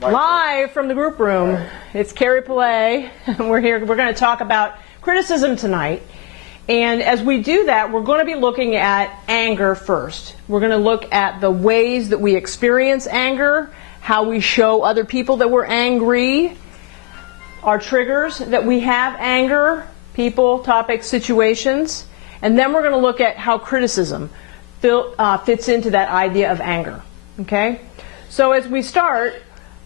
Live from the group room, it's Carrie Pilet, and we're here. We're going to talk about criticism tonight. And as we do that, we're going to be looking at anger first. We're going to look at the ways that we experience anger, how we show other people that we're angry, our triggers that we have anger, people, topics, situations. And then we're going to look at how criticism fits into that idea of anger. Okay? So as we start,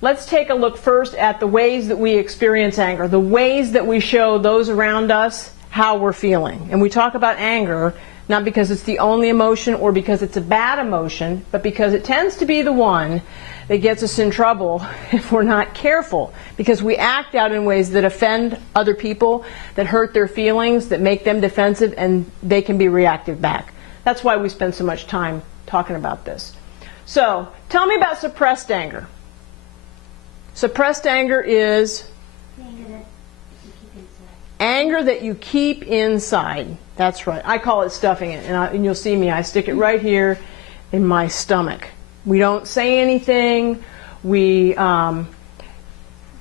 let's take a look first at the ways that we experience anger, the ways that we show those around us how we're feeling. And we talk about anger not because it's the only emotion or because it's a bad emotion, but because it tends to be the one that gets us in trouble if we're not careful, because we act out in ways that offend other people, that hurt their feelings, that make them defensive, and they can be reactive back. That's why we spend so much time talking about this. So, tell me about suppressed anger. Suppressed anger is anger that you keep inside. That's right. I call it stuffing it. And you'll see me. I stick it right here in my stomach. We don't say anything. We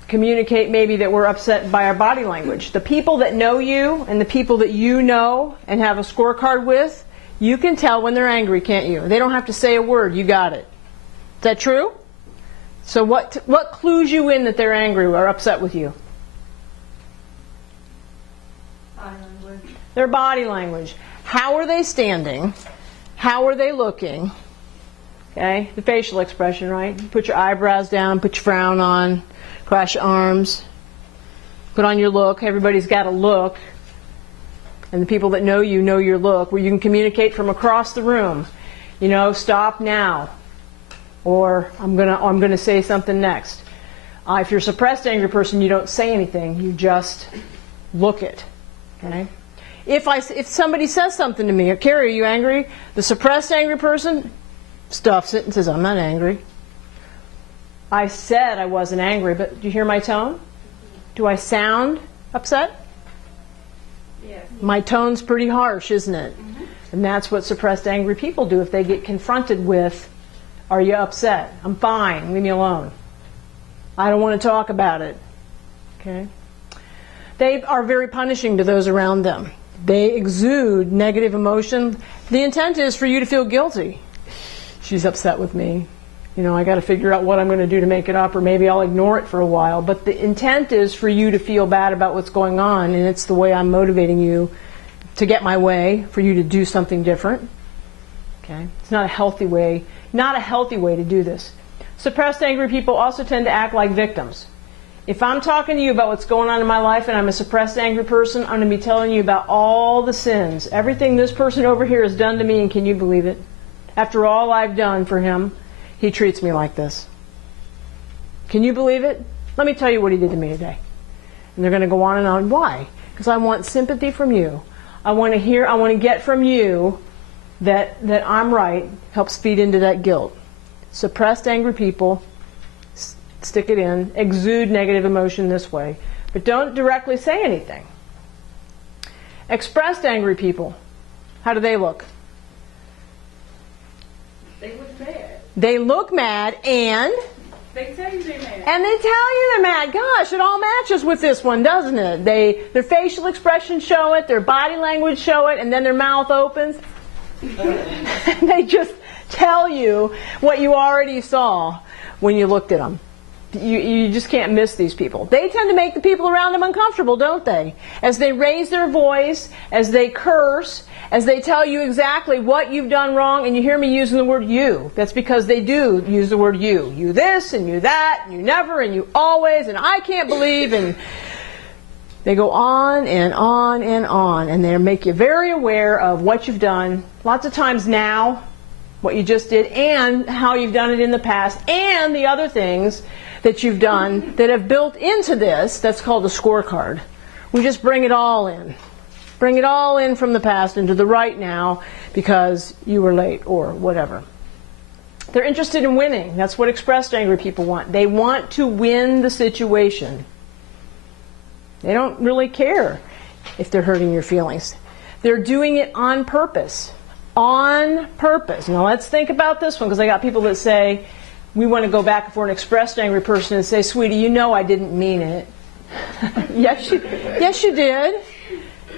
communicate maybe that we're upset by our body language. The people that know you and the people that you know and have a scorecard with, you can tell when they're angry, can't you? They don't have to say a word. You got it. Is that true? So what clues you in that they're angry or upset with you? Body language. Their body language. How are they standing? How are they looking? Okay, the facial expression, right? Put your eyebrows down, put your frown on, cross your arms, put on your look. Everybody's got a look. And the people that know your look, where you can communicate from across the room. You know, stop now. Or I'm gonna say something next. If you're a suppressed angry person, you don't say anything. You just look it. Okay. If somebody says something to me, Carrie, are you angry? The suppressed angry person stuffs it and says, I'm not angry. I said I wasn't angry, but do you hear my tone? Do I sound upset? Yes. My tone's pretty harsh, isn't it? Mm-hmm. And that's what suppressed angry people do if they get confronted with, are you upset? I'm fine. Leave me alone. I don't want to talk about it. Okay? They are very punishing to those around them. They exude negative emotion. The intent is for you to feel guilty. She's upset with me. You know, I got to figure out what I'm going to do to make it up, or maybe I'll ignore it for a while. But the intent is for you to feel bad about what's going on, and it's the way I'm motivating you to get my way, for you to do something different. Okay? It's not a healthy way to do this. Suppressed angry people also tend to act like victims. If I'm talking to you about what's going on in my life and I'm a suppressed angry person, I'm going to be telling you about all the sins, everything this person over here has done to me, and can you believe it? After all I've done for him, he treats me like this. Can you believe it? Let me tell you what he did to me today. And they're going to go on and on. Why? Because I want sympathy from you. I want to get from you that I'm right. Helps feed into that guilt. Suppressed angry people, stick it in, exude negative emotion this way. But don't directly say anything. Expressed angry people, how do they look? They look mad. They look mad and They tell you they're mad. and they tell you they're mad. Gosh, it all matches with this one, doesn't it? Their facial expressions show it, their body language show it, and then their mouth opens. And they just tell you what you already saw when you looked at them. You just can't miss these people. They tend to make the people around them uncomfortable, don't they? As they raise their voice, as they curse, as they tell you exactly what you've done wrong, and you hear me using the word you. That's because they do use the word you. You this, and you that, and you never, and you always, and I can't believe, and they go on and on and on, and they make you very aware of what you've done, lots of times now, what you just did, and how you've done it in the past, and the other things that you've done that have built into this. That's called a scorecard. We just bring it all in. Bring it all in from the past into the right now because you were late or whatever. They're interested in winning. That's what expressed angry people want. They want to win the situation. They don't really care if they're hurting your feelings. They're doing it on purpose. On purpose. Now let's think about this one, because I got people that say, we want to go back if we're an expressed angry person and say, sweetie, you know I didn't mean it. Yes, you did.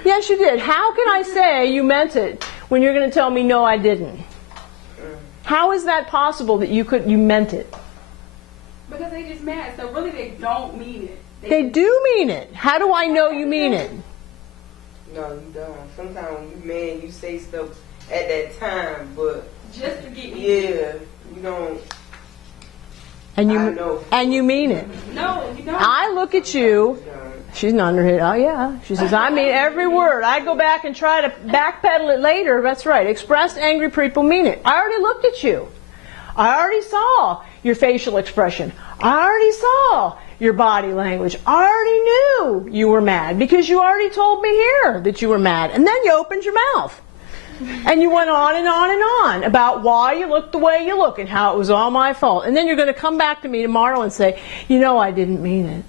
Yes, you did. How can I say you meant it when you're going to tell me, no, I didn't? How is that possible that you meant it? Because they just mad. So really they don't mean it. They do mean it. How do I know you mean it? No, you don't. Sometimes when you mad, you say stuff at that time, but just to get me. Yeah, you don't. And I know. you mean it. No, you don't. I look at you. She's nodding her head. Oh yeah. She says, I mean every word. I go back and try to backpedal it later. That's right. Expressed angry people mean it. I already looked at you. I already saw your facial expression. I already saw your body language. I already knew you were mad because you already told me here that you were mad. And then you opened your mouth. And you went on and on and on about why you looked the way you look and how it was all my fault. And then you're going to come back to me tomorrow and say, you know I didn't mean it.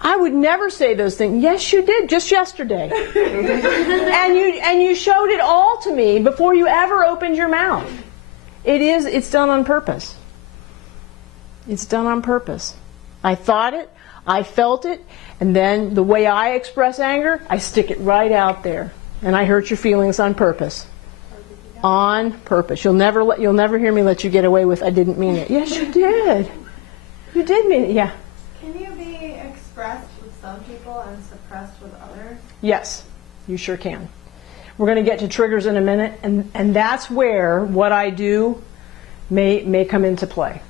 I would never say those things. Yes, you did, just yesterday. and you showed it all to me before you ever opened your mouth. It's done on purpose. It's done on purpose. I thought it, I felt it, and then the way I express anger, I stick it right out there. And I hurt your feelings on purpose. On purpose. You'll never hear me let you get away with I didn't mean it. Yes, you did. You did mean it, yeah. Can you be expressed with some people and suppressed with others? Yes, you sure can. We're going to get to triggers in a minute, and that's where what I do may come into play.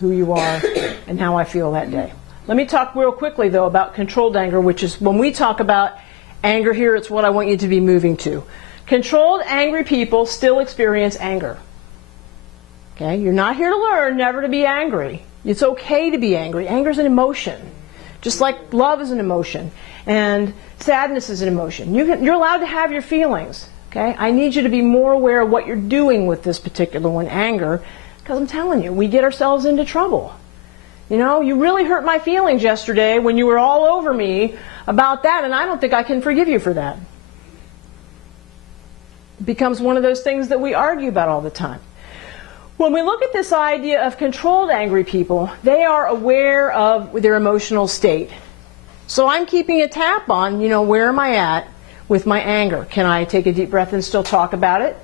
Who you are and how I feel that day. Let me talk real quickly, though, about controlled anger, which is when we talk about anger here, it's what I want you to be moving to. Controlled, angry people still experience anger. Okay? You're not here to learn never to be angry. It's okay to be angry. Anger is an emotion. Just like love is an emotion. And sadness is an emotion. You're allowed to have your feelings. Okay? I need you to be more aware of what you're doing with this particular one, anger, because I'm telling you, we get ourselves into trouble. You know, you really hurt my feelings yesterday when you were all over me about that, and I don't think I can forgive you for that. It becomes one of those things that we argue about all the time. When we look at this idea of controlled angry people, they are aware of their emotional state. So I'm keeping a tap on, where am I at with my anger? Can I take a deep breath and still talk about it?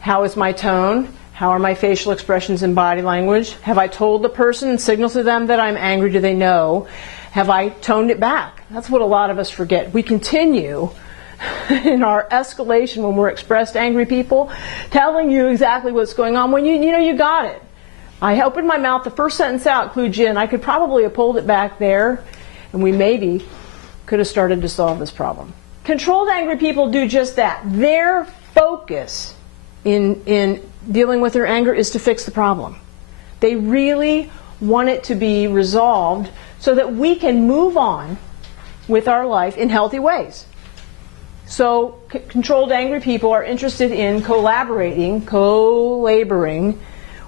How is my tone? How are my facial expressions and body language? Have I told the person and signaled to them that I'm angry? Do they know? Have I toned it back? That's what a lot of us forget. We continue in our escalation when we're expressed angry people, telling you exactly what's going on when you got it. I opened my mouth, the first sentence out clued you in. I could probably have pulled it back there, and we maybe could have started to solve this problem. Controlled angry people do just that. Their focus in dealing with their anger is to fix the problem. They really want it to be resolved so that we can move on with our life in healthy ways. So controlled angry people are interested in collaborating, co-laboring,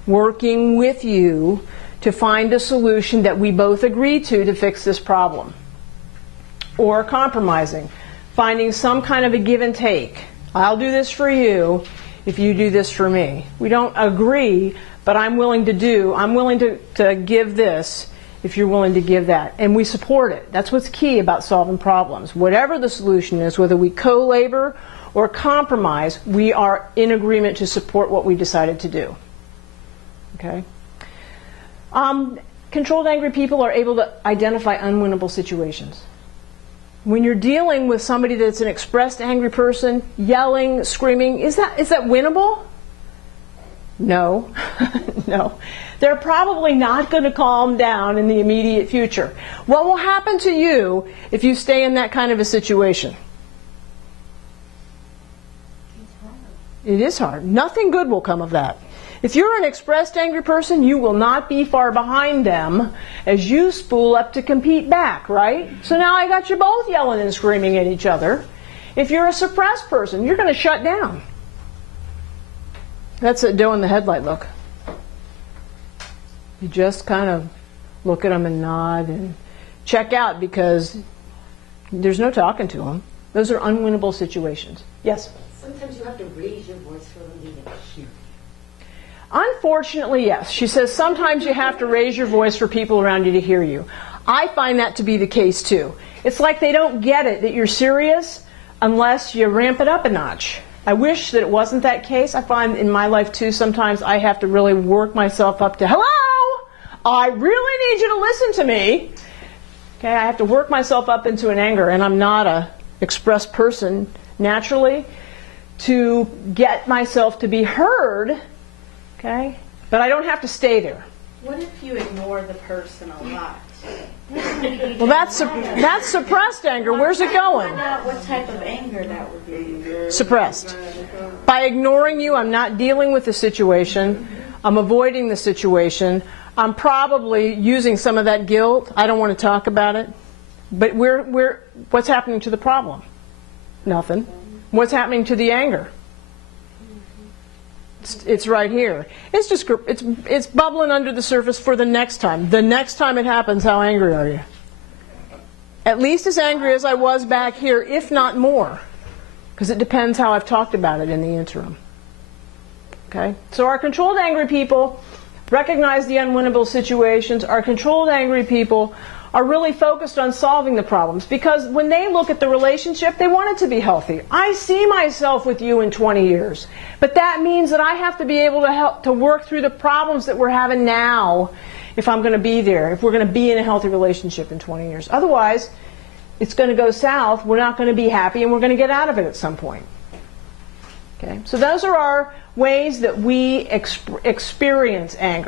working with you to find a solution that we both agree to fix this problem. Or compromising, finding some kind of a give and take. I'll do this for you if you do this for me. We don't agree, but I'm willing to give this if you're willing to give that. And we support it. That's what's key about solving problems. Whatever the solution is, whether we co-labor or compromise, we are in agreement to support what we decided to do. Okay? Controlled angry people are able to identify unwinnable situations. When you're dealing with somebody that's an expressed angry person, yelling, screaming, is that winnable? No. No. They're probably not going to calm down in the immediate future. What will happen to you if you stay in that kind of a situation? It is hard. Nothing good will come of that. If you're an expressed angry person, you will not be far behind them as you spool up to compete back, right? So now I got you both yelling and screaming at each other. If you're a suppressed person, you're going to shut down. That's a doe in the headlight look. You just kind of look at them and nod and check out because there's no talking to them. Those are unwinnable situations. Yes? Sometimes you have to raise your voice for them to hear. Unfortunately, yes. She says sometimes you have to raise your voice for people around you to hear you. I find that to be the case too. It's like they don't get it that you're serious unless you ramp it up a notch. I wish that it wasn't that case. I find in my life too, sometimes I have to really work myself up to, hello, I really need you to listen to me. Okay, I have to work myself up into an anger, and I'm not a expressed person naturally, to get myself to be heard. Okay, but I don't have to stay there. What if you ignore the person a lot? Well, that's suppressed anger. Where's it going? Find out what type of anger that would be. Suppressed. By ignoring you, I'm not dealing with the situation. I'm avoiding the situation. I'm probably using some of that guilt. I don't want to talk about it. But what's happening to the problem? Nothing. What's happening to the anger? It's right here. It's just it's bubbling under the surface for the next time. The next time it happens, how angry are you? At least as angry as I was back here, if not more. Because it depends how I've talked about it in the interim. Okay? So our controlled angry people recognize the unwinnable situations. Our controlled angry people are really focused on solving the problems, because when they look at the relationship, they want it to be healthy. I see myself with you in 20 years, but that means that I have to be able to help to work through the problems that we're having now if I'm going to be there, if we're going to be in a healthy relationship in 20 years. Otherwise, it's going to go south, we're not going to be happy, and we're going to get out of it at some point. Okay? So those are our ways that we experience anger.